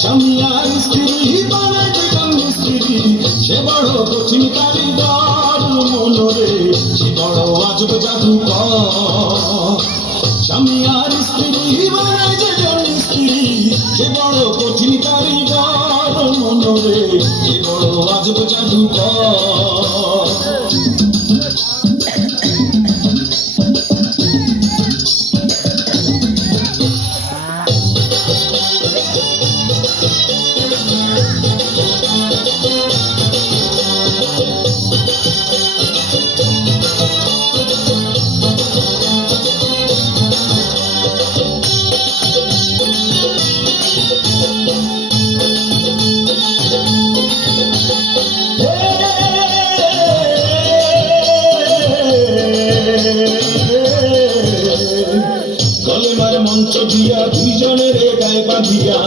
স্বামী আর স্ত্রী বানায় দুজন মিস্ত্রি, সে বড় কঠিন কারিগর মনরে, সে বড় আজব জাদুকর। স্বামী আর স্ত্রী বানায় দুজন মিস্ত্রি, সে বড় কঠিন কারিগর মনরে, সে বড় আজব জাদুকর। কলেমার মঞ্চ দিয়া দুইজনের গায়ে বাঁধিয়া,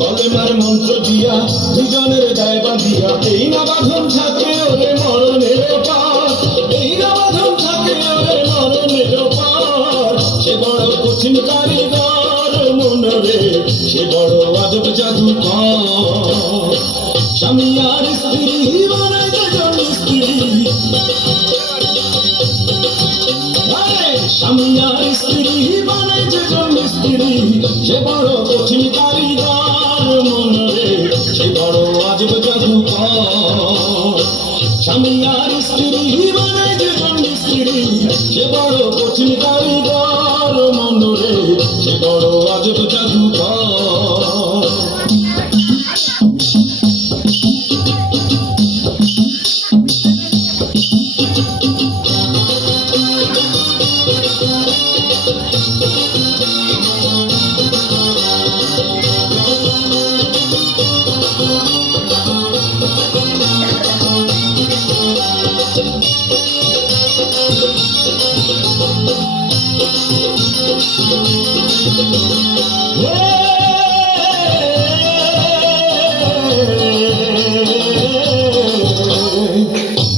কলেমার মন্ত্র দিয়া দুজনের গায়ে বাঁধিয়া, এই না বাঁধন থাকে ওরে মরণের পার, এই না বাঁধন থাকে ওরে মরণের পার। সে বড় কঠিন কারিগর মনরে, সে বড় আজব জাদুকর। স্বামী আর স্ত্রী বানায় দুজন স্ত্রী, স্বামী আর স্ত্রী বানায় দুজন মিস্ত্রি, সে বড় কঠিন কারিগর মনরে, সে বড় আজব জাদুকর। স্বামী আর স্ত্রী বানায় দুজন মিস্ত্রি, সে বড় কঠিন কারিগর মনরে, সে বড় আজব জাদুকর।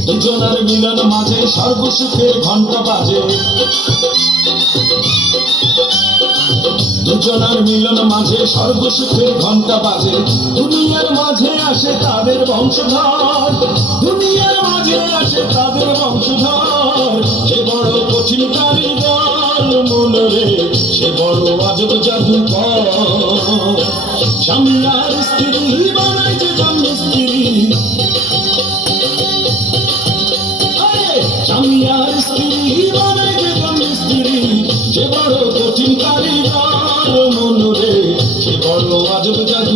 দুজনার মিলন মাঝে সর্বসুখের ঘন্টা বাজে, দুজনার মিলন মাঝে সর্বসুখের ঘন্টা বাজে। দুনিয়ার মাঝে আসে তাদের বংশধর, দুনিয়ার মাঝে আসে তাদের বংশধর। সে বড় কঠিন কারিগর মনরে, সে বড় আজব জাদুকর। স্বামী আর স্ত্রী বানায় দুজন মিস্ত্রি, স্বামী আর স্ত্রী বানায় দুজন মিস্ত্রি, সে বড় কঠিন কারিগর মনরে, সে বড় আজব জাদুকর।